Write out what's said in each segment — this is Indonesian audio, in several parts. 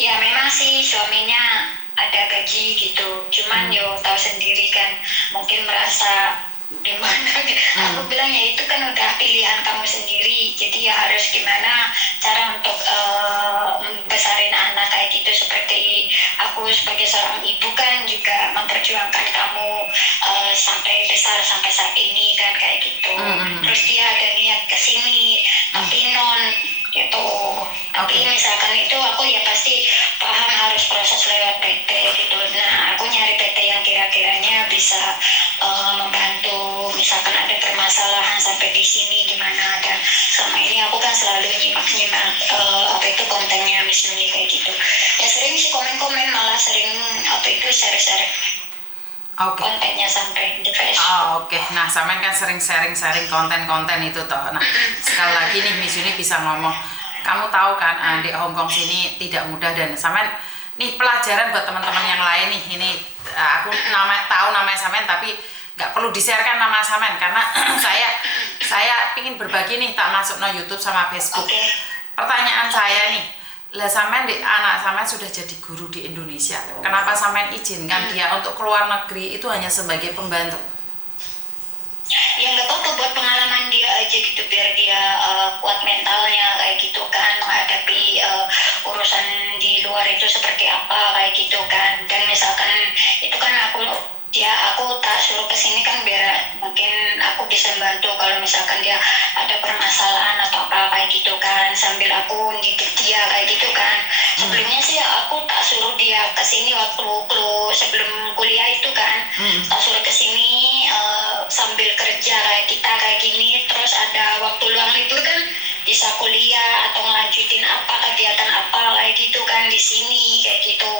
Ya memang sih suaminya ada gaji gitu, cuman yo tahu sendiri kan, mungkin merasa gimana. Aku bilang ya itu kan udah pilihan kamu sendiri, jadi ya harus gimana cara untuk besarin anak kayak gitu. Seperti aku sebagai seorang ibu kan juga memperjuangkan kamu sampai besar sampai saat ini kan kayak gitu. Terus dia ada niat kesini, tapi non gitu. Tapi misalkan itu aku ya pasti paham harus proses lewat PT gitu. Nah aku nyari PT yang kira-kiranya bisa membantu, misalkan ada permasalahan sampai di sini gimana. Dan selama ini aku kan selalu nyimak-nyimak apa itu kontennya Miss Nuni kayak gitu. Ya sering sih komen-komen, malah sering apa itu share-share kontennya sampai di Facebook. Oke. Nah, sampean kan sering sharing konten-konten itu toh. Nah, sekali lagi nih Miss Yuni bisa ngomong. Kamu tahu kan di Hong Kong sini tidak mudah, dan sampean nih pelajaran buat teman-teman yang lain nih. Ini aku tahu namanya sampean tapi nggak perlu di-sharekan nama sampean karena saya ingin berbagi nih, tak masuk no YouTube sama Facebook. Pertanyaan saya nih, lah sampean anak sampean sudah jadi guru di Indonesia, kenapa sampean izinkan dia untuk keluar negeri itu hanya sebagai pembantu? Ya nggak apa-apa, buat pengalaman dia aja gitu, biar dia kuat mentalnya kayak gitu kan, menghadapi urusan di luar itu seperti apa kayak gitu kan. Dan misalkan itu kan aku tak suruh kesini kan biar mungkin aku bisa bantu kalau misalkan dia ada permasalahan atau apa kayak gitu kan, sambil aku didik dia kayak gitu kan. Sebelumnya sih aku tak suruh dia kesini waktu sebelum kuliah itu kan, tak suruh kesini sambil kerja kayak kita kayak gini. Terus ada waktu luang libur kan bisa kuliah atau ngelanjutin apa kegiatan apa kayak gitu kan di sini kayak gitu.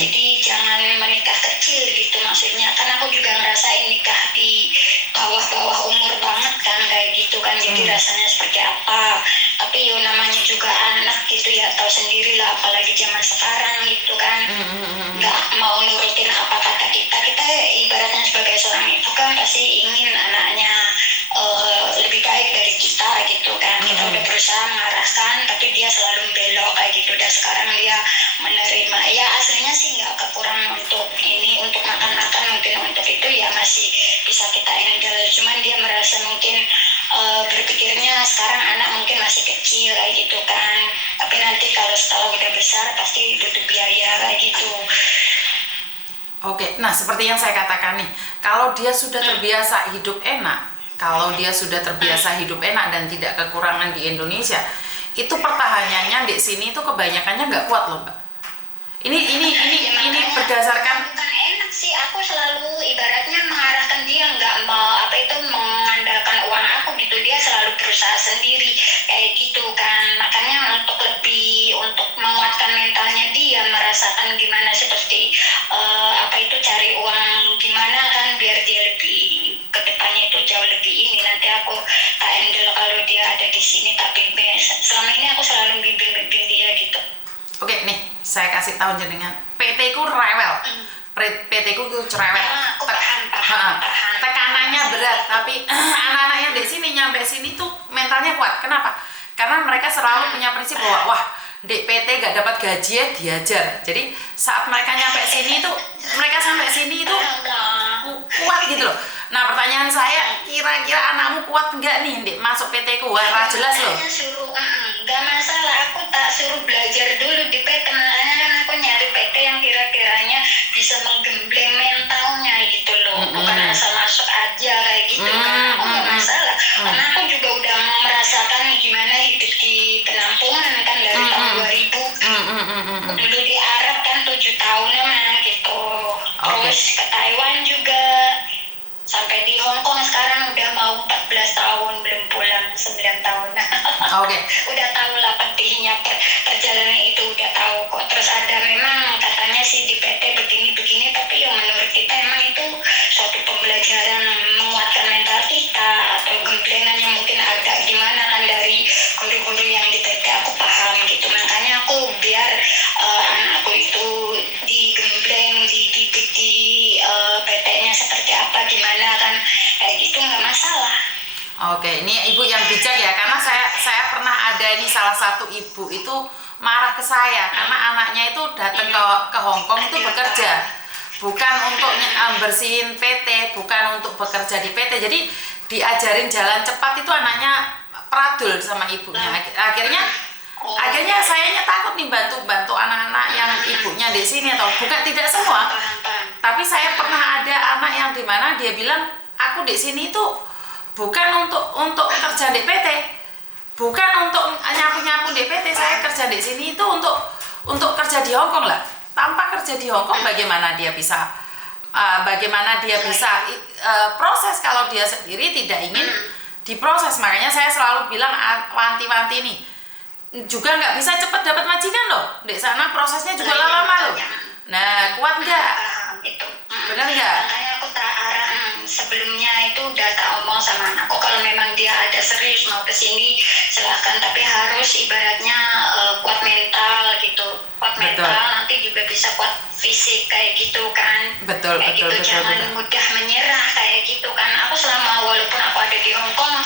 Jadi jangan menikah kecil gitu maksudnya, kan aku juga ngerasain nikah di bawah umur banget kan kayak gitu kan. Jadi rasanya seperti apa, tapi yo namanya juga anak gitu ya, tahu sendiri lah, apalagi zaman sekarang gitu kan, nggak mau nurutin apa kata kita ibaratnya sebagai seorang ibu kan pasti ingin anaknya lebih baik dari kita gitu kan. Kita udah berusaha mengarahkan tapi dia selalu belok kayak gitu. Dan sekarang dia menerima, ya aslinya sih nggak kekurangan untuk ini, untuk makan-makan mungkin, untuk itu ya masih bisa kita handle. Cuman dia merasa mungkin berpikirnya sekarang anak mungkin masih kecil kayak gitu kan, tapi nanti kalau setelah udah besar pasti butuh biaya kayak gitu. Oke, nah seperti yang saya katakan nih, kalau dia sudah terbiasa hidup enak, dan tidak kekurangan di Indonesia, itu pertahanannya di sini itu kebanyakannya nggak kuat loh, Mbak. Ini berdasarkan. Bukan enak sih, aku selalu ibaratnya mengarahkan dia, nggak mengandalkan uang aku gitu. Dia selalu berusaha sendiri kayak gitu kan. Makanya untuk menguatkan mentalnya dia, merasakan gimana seperti cari uang gimana kan, biar dia lebih kedepannya itu jauh lebih ini. Nanti aku tak handle kalau dia ada di sini, tapi selama ini aku selalu bimbing dia gitu. Oke, nih saya kasih tahu jenengan, PT ku rewel. PT ku cerewet. Paham. Tekanannya berat, tapi anak-anak yang di sini nyampe sini tuh mentalnya kuat. Kenapa? Karena mereka selalu punya prinsip bahwa wah, di PT gak dapat gaji ya diajar. Jadi saat mereka nyampe sini tuh, mereka sampai sini itu kuat gitu loh. Nah pertanyaan saya, kira-kira anakmu kuat nggak nih Dek, masuk PT ku? Wah jelas loh. Gak masalah, aku tak suruh belajar dulu di PT, makanya kan aku nyari PT yang kira-kiranya bisa menggembleng mentalnya gitu loh. Bukan asal masuk aja kayak gitu kan. Aku gak masalah, karena aku juga udah merasakan gimana hidup di penampungan kan dari tahun 2000. Dulu di Arab kan 7 tahun emang gitu. Terus ke Taiwan juga, sampai di Hong Kong sekarang udah mau 14 tahun, belum pulang 9 tahun. Udah tahu lah pedihnya perjalanan itu, udah tahu kok. Terus ada memang katanya sih di PT begini-begini, tapi yang menurut kita emang itu suatu pembelajaran menguatkan mental kita, atau gemblengan yang mungkin agak gimana kan dari guru-guru yang di PT. Aku paham gitu, makanya aku biar anakku itu digembleng, dididik di PT-nya seperti apa gimana kan kayak gitu, nggak masalah. Oke, ini ibu yang bijak ya, karena saya pernah ada ini salah satu ibu itu marah ke saya karena anaknya itu datang ke Hong Kong itu bekerja, bukan untuk bersihin PT, bukan untuk bekerja di PT. Jadi diajarin jalan cepat itu anaknya peradul sama ibunya. Akhirnya sayanya takut nih bantu anak-anak yang ibunya di sini, atau bukan tidak semua. Tapi saya pernah ada anak yang dimana dia bilang, aku di sini itu bukan untuk kerja di PT, bukan untuk nyapu di PT. Saya kerja di sini itu untuk kerja di Hong Kong lah. Tanpa kerja di Hong Kong, bagaimana dia bisa proses kalau dia sendiri tidak ingin diproses. Makanya saya selalu bilang wanti-wanti nih, juga nggak bisa cepat dapat majikan loh. Di sana prosesnya juga lama loh. Nah, kuat nggak? Itu Benar nggak? makanya aku tak arah sebelumnya itu udah tak omong sama anakku, kalau memang dia ada serius mau kesini silahkan, tapi harus ibaratnya kuat mental gitu, kuat mental. Nanti juga bisa kuat fisik kayak gitu kan. Betul. Jangan mudah menyerah kayak gitu kan. Aku selama walaupun aku ada di Hong Kong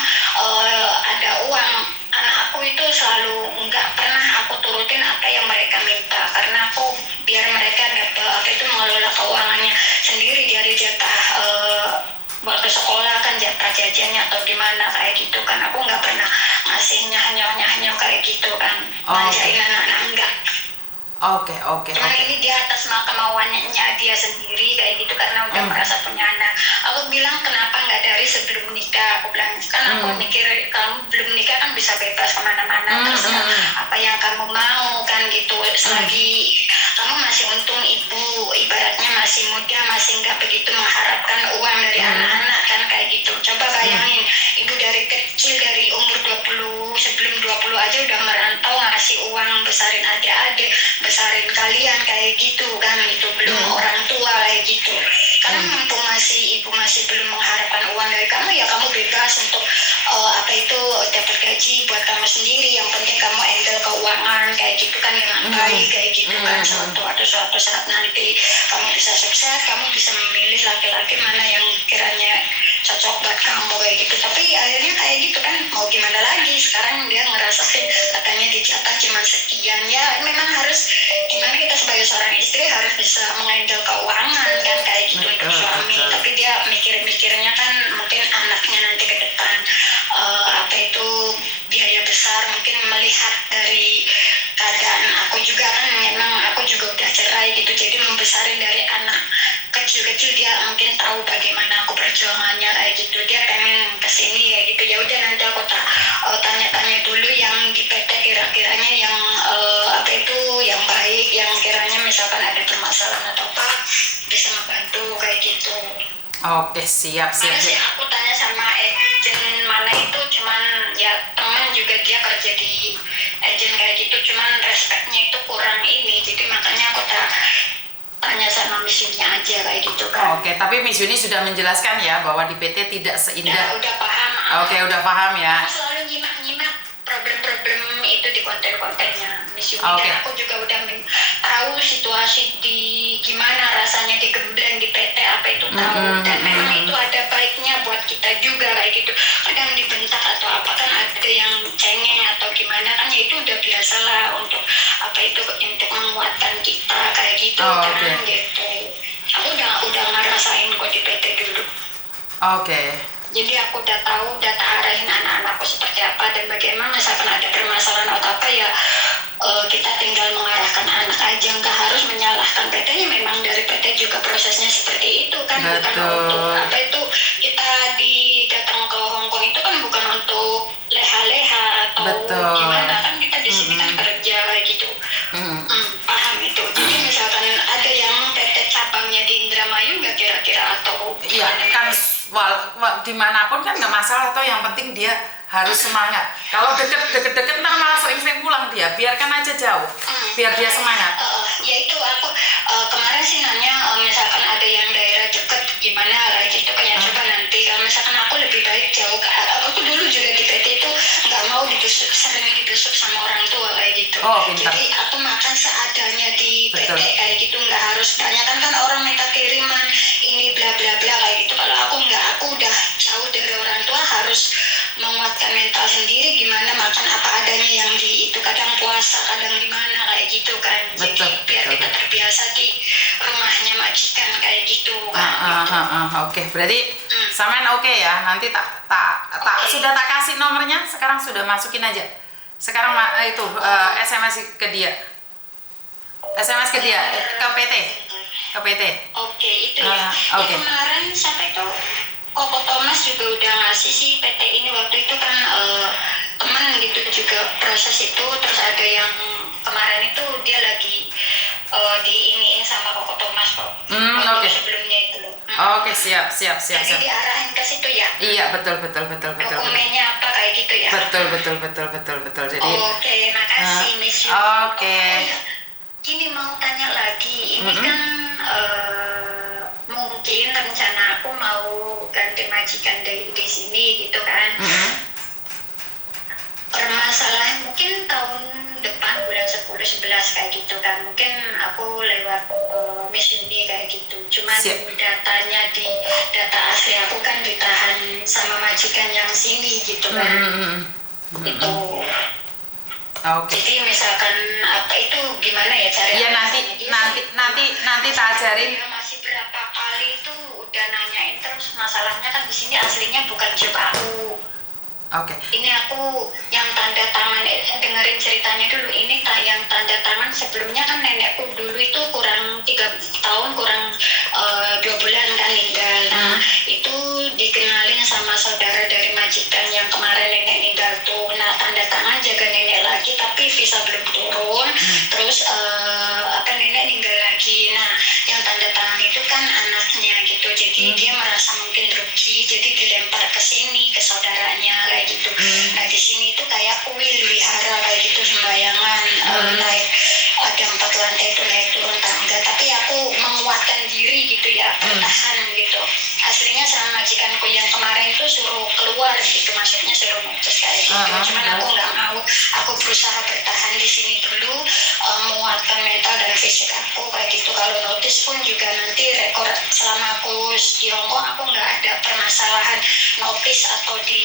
ada uang, anak aku itu selalu nggak pernah aku turutin apa yang mereka minta, karena aku biar mereka dapat mengelola keuangannya sendiri dari jatah waktu sekolah kan, jatah jajannya atau gimana kayak gitu kan. Aku nggak pernah ngasih nyah-nyah kayak gitu kan, ngajarin anak-anak enggak. Oke. Cuman ini dia atas kemauannya dia sendiri kayak gitu, karena udah merasa punya anak. Aku bilang kenapa nggak dari sebelum nikah? Aku bilang kan aku mikir kamu belum nikah kan bisa bebas kemana-mana, terus apa yang kamu mau kan gitu. Selagi kamu masih untung ibu, ibaratnya masih muda, masih nggak begitu mengharapkan uang dari anak-anak kan kayak gitu. Coba bayangin ibu dari kecil, dari umur 20, sebelum 20 aja udah merantau ngasih uang besarin adik-adik, besarin kalian kayak gitu kan, itu belum orang tua kayak gitu. Karena mumpung ibu masih belum mengharapkan uang dari kamu, ya kamu bebas untuk dapat gaji buat kamu sendiri. Yang penting kamu handle keuangan kayak gitu kan dengan baik kayak gitu kan. Suatu saat nanti kamu bisa sukses, kamu bisa memilih laki-laki mana yang kiranya cocok buat kamu kayak gitu. Tapi akhirnya kayak gitu kan, mau gimana lagi, sekarang dia ngerasain katanya dijatah cuma sekian. Ya memang harus gimana, kita sebagai seorang istri harus bisa menghandle keuangan kan kayak gitu untuk suami. Tapi dia mikirnya kan mungkin anaknya nanti ke depan biaya besar, mungkin melihat dari keadaan aku juga kan, memang aku juga udah cerai gitu, jadi membesarin dari anak kecil-kecil dia mungkin tahu bagaimana aku perjuangannya kayak gitu. Dia pengen kesini kayak gitu. Ya udah nanti aku tanya-tanya dulu yang di PT kira-kiranya yang yang baik, yang kiranya misalkan ada permasalahan atau apa bisa membantu kayak gitu. Oke, siap. Sih aku tanya sama agent mana itu, cuman ya teman juga dia kerja di agent kayak gitu, cuman respectnya itu kurang ini, jadi makanya aku tanya sama Miss Yuni aja kayak gitu kan. Oke, tapi Miss Yuni sudah menjelaskan ya bahwa di PT tidak seindah. Udah paham. Oke, udah paham ya. Aku selalu nyimak problem-problem itu di konten-kontennya Miss Yuni. Dan aku juga udah tahu situasi di gimana rasanya digembleng di PT apa itu tahu. Dan memang itu ada baiknya buat kita juga kayak gitu. Kadang dibentak atau apa kan ada yang cengeng atau gimana kan, ya itu udah biasalah untuk untuk menguatkan kita kayak gitu. Gitu. Aku udah ngerasain kok di PT dulu. Jadi aku udah tahu, udah arahin anak-anakku seperti apa dan bagaimana misalkan ada permasalahan atau apa ya kita tinggal mengarahkan anak aja, nggak harus menyalahkan PT-nya. Memang dari PT juga prosesnya seperti itu kan. Bukan untuk kita datang ke Hong Kong itu kan bukan untuk leha-leha atau gimana kan, kita di sini kan kerja kayak gitu. Paham itu. Jadi misalkan ada yang PT cabangnya di Indramayu nggak kira-kira atau kan dimanapun kan nggak masalah, atau yang penting dia harus semangat. Kalau deket ntar malah sering-sering pulang, dia biarkan aja jauh, biar dia semangat. Ya itu aku kemarin sih nanya misalkan ada yang daerah deket gimana kayak gitu kan, ya coba nanti kalau misalkan aku lebih baik jauh. Aku dulu juga di PT itu nggak mau sering dibesuk sama orang tua kayak gitu. Jadi aku makan seadanya di PT kayak gitu, nggak harus banyak kan orang minta kiriman ini bla bla bla kayak gitu. Kalau aku nggak, aku udah jauh dari orang tua, harus menguatkan mental sendiri, gimana makan apa adanya yang di itu, kadang puasa kadang gimana kayak gitu kan. Jadi Betul, biar betul, kita betul. terbiasa di rumahnya majikan kayak gitu kan. Gitu. Oke, berarti sampean oke ya. Nanti sudah tak kasih nomornya. Sekarang sudah masukin aja. Sekarang itu SMS ke dia. SMS ke dia ke PT. Ke PT. Oke, itu ya. Oke. Kemarin sampai tuh Koko Thomas juga udah ngasih sih PT ini waktu itu kan teman gitu juga proses itu, terus ada yang kemarin itu dia lagi diiniin sama Koko Thomas kok. Oke. Sebelumnya itu loh. Oke, siap. Jadi diarahin ke situ ya. Iya, betul. Dokumennya apa kayak gitu ya. Betul. Jadi Oke, makasih Miss Yu. Oke. Ini mau tanya lagi, ini kan mungkin rencana aku mau ganti majikan di sini gitu kan. Permasalahan mungkin tahun depan bulan 10-11 kayak gitu kan, mungkin aku lewat Miss Yuni kayak gitu. Cuman datanya di data asli aku kan ditahan sama majikan yang sini gitu kan. Itu. Oke. Jadi misalkan apa itu gimana ya cara? Iya, nanti tak ajarin. Masih berapa kali itu udah nanyain terus, masalahnya kan di sini aslinya bukan job aku. Oke. Ini aku yang tanda tangan, dengerin ceritanya dulu. Ini yang tanda tangan sebelumnya kan nenekku dulu itu kurang 3 tahun, kurang 2 bulan kan meninggal. Nah, itu dikenalin sama saudara dari majikan yang kemarin nenek meninggal tuh. Nah, tanda tangan jaga nenek lagi, tapi visa belum turun. Terus nenek meninggal lagi. Nah, yang tanda tangan itu kan anaknya gitu. Jadi dia merasa mungkin rugi, jadi dilempar ke sini ke saudaranya kayak gitu. Nah, di sini itu kayak kuil wihara kayak gitu, sembayangan naik, ada 4 lantai itu naik turun tangga. Tapi aku menguatkan diri gitu ya, bertahan gitu. Aslinya sama majikanku yang kemarin itu suruh keluar gitu, maksudnya suruh mutus kayak gitu. Cuman aku nggak mau, aku berusaha bertahan di sini dulu, menguatkan mental dan fisik aku kayak gitu. Kalau notice pun juga nanti rekor selama aku di Hongkong aku nggak ada permasalahan notice atau di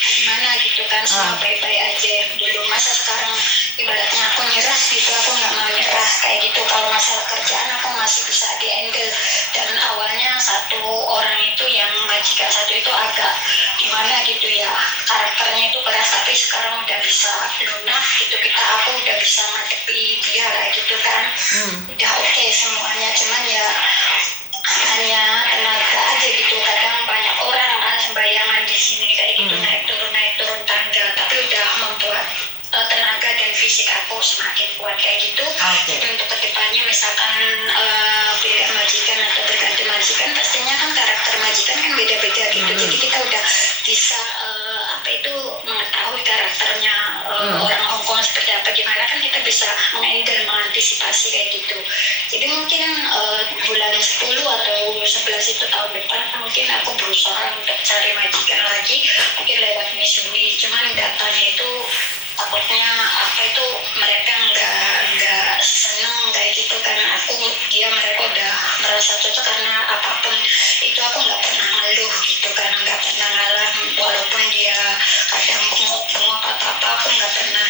gimana gitu kan, semua baik-baik aja. Dulu masa sekarang ibaratnya aku nyerah gitu, aku nggak mau nyerah kayak gitu. Kalau masalah kerjaan aku masih bisa di-handle, dan awalnya satu orang itu yang majikan satu itu agak gimana gitu ya, karakternya itu keras, tapi sekarang udah bisa lunak gitu, aku udah bisa ngadepi dia kayak gitu kan. Udah oke semuanya, cuman ya hanya tenaga aja gitu. Kadang banyak orang kan sembayangan di sini kayak gitu, naik turun tangga, tapi udah membuat tenaga dan fisik aku semakin kuat kayak gitu. Jadi untuk kedepannya misalkan pindah majikan atau berganti majikan, pastinya kan karakter majikan kan beda-beda gitu. Jadi kita udah bisa mengetahui karakternya orang Hongkong seperti apa, gimana kan kita bisa mengantisipasi kayak gitu. Jadi mungkin bulan 10 atau 11 itu tahun depan mungkin aku berusaha untuk cari majikan lagi, mungkin lewat Miss Yuni. Cuman datanya itu takutnya mereka nggak seneng kayak gitu, karena mereka udah merasa cocok, karena apapun itu aku nggak pernah ngeluh gitu, karena nggak pernah ngalah, walaupun dia kadang bengok atau apa, aku nggak pernah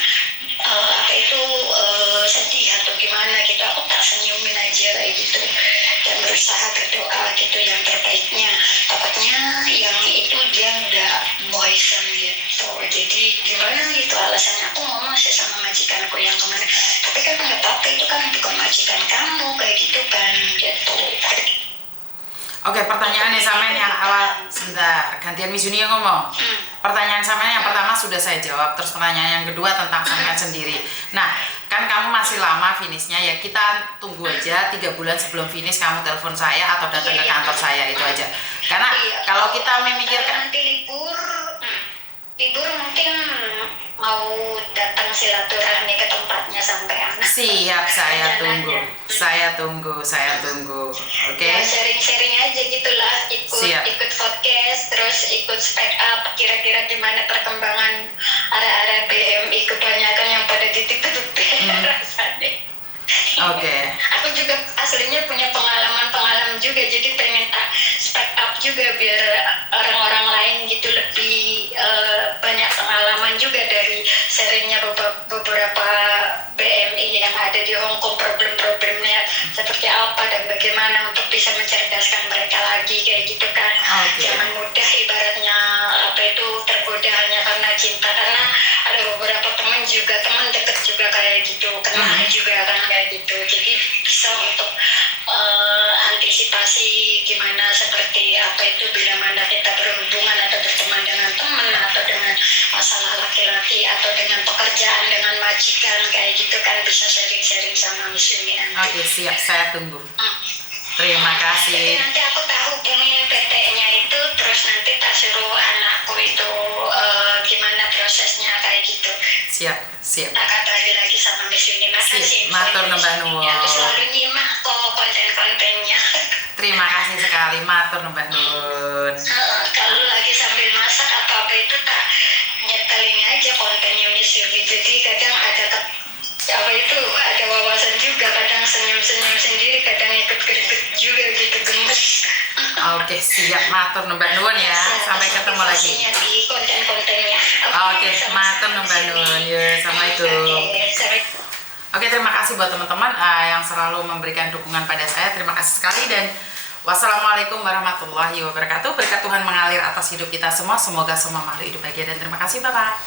sedih atau gimana gitu. Aku tak senyumin aja kayak gitu dan berusaha berdoa gitu yang terbaiknya. Takutnya yang itu dia nggak bosan gitu. Jadi gimana gitu alasannya, aku ngomong sih sama majikanku yang kemarin, tapi kan nggak apa-apa, itu kan bukan majikan kamu kayak gitu kan gitu. Oke, pertanyaannya sampean yang awal, sebentar, gantian Miss Yuni yang ngomong. Pertanyaan sampean yang pertama sudah saya jawab, terus pertanyaan yang kedua tentang sampean sendiri. Nah, kan kamu masih lama finishnya ya, kita tunggu aja 3 bulan sebelum finish kamu telepon saya atau datang ke kantor saya, itu aja. Karena kalau kita memikirkan nanti libur mungkin mau datang silaturahmi ke tempatnya sampai siap, saya tunggu. Oke. Ya, sharing-sharing aja gitulah, ikut podcast, terus ikut spek up kira-kira gimana perkembangan area-area BMI, kebanyakan yang pada titik-titik rasanya. Oke. Aku juga aslinya punya pengalaman juga, jadi pengen spek up juga biar orang-orang lain gitu lebih juga dari sharingnya beberapa BMI yang ada di Hong Kong, problem-problemnya seperti apa dan bagaimana untuk bisa mencerdaskan mereka lagi kayak gitu kan. Jangan mudah ibaratnya apa itu tergoda hanya karena cinta, karena ada beberapa teman deket juga kayak gitu, kenal juga kan kayak gitu. Jadi bisa untuk antisipasi gimana seperti apa itu bila mana kita berhubungan atau berteman dengan teman atau dengan masalah laki-laki atau dengan pekerjaan dengan majikan kayak gitu kan, bisa sharing-sharing sama Miss Yuni nanti. Oke, siap, saya tunggu. Terima kasih. Jadi nanti aku tak hubungin PT-nya itu, terus nanti tak suruh anakku itu gimana prosesnya kayak gitu. Siap. Tak kabari lagi sama Miss Yuni. Makasih. Matur numbah nuwun. Aku selalu nyimak kok konten-kontennya. Terima kasih sekali, matur numbah nuwun. Kalau lagi sambil masak apa-apa itu tak nyetelin aja kontennya Miss Yuni. Jadi kadang ada wawasan juga, kadang senyum-senyum sendiri, kadang ikut keriput juga gitu, gemes. Oke, siap, matur numbah nuwun ya. Sampai ketemu lagi. Di konten-kontennya. Oke, matur numbah nuwun. Ya, assalamualaikum. Oke, terima kasih buat teman-teman yang selalu memberikan dukungan pada saya. Terima kasih sekali dan wassalamualaikum warahmatullahi wabarakatuh. Berkat Tuhan mengalir atas hidup kita semua. Semoga semua makhluk hidup bahagia dan terima kasih, Bapak.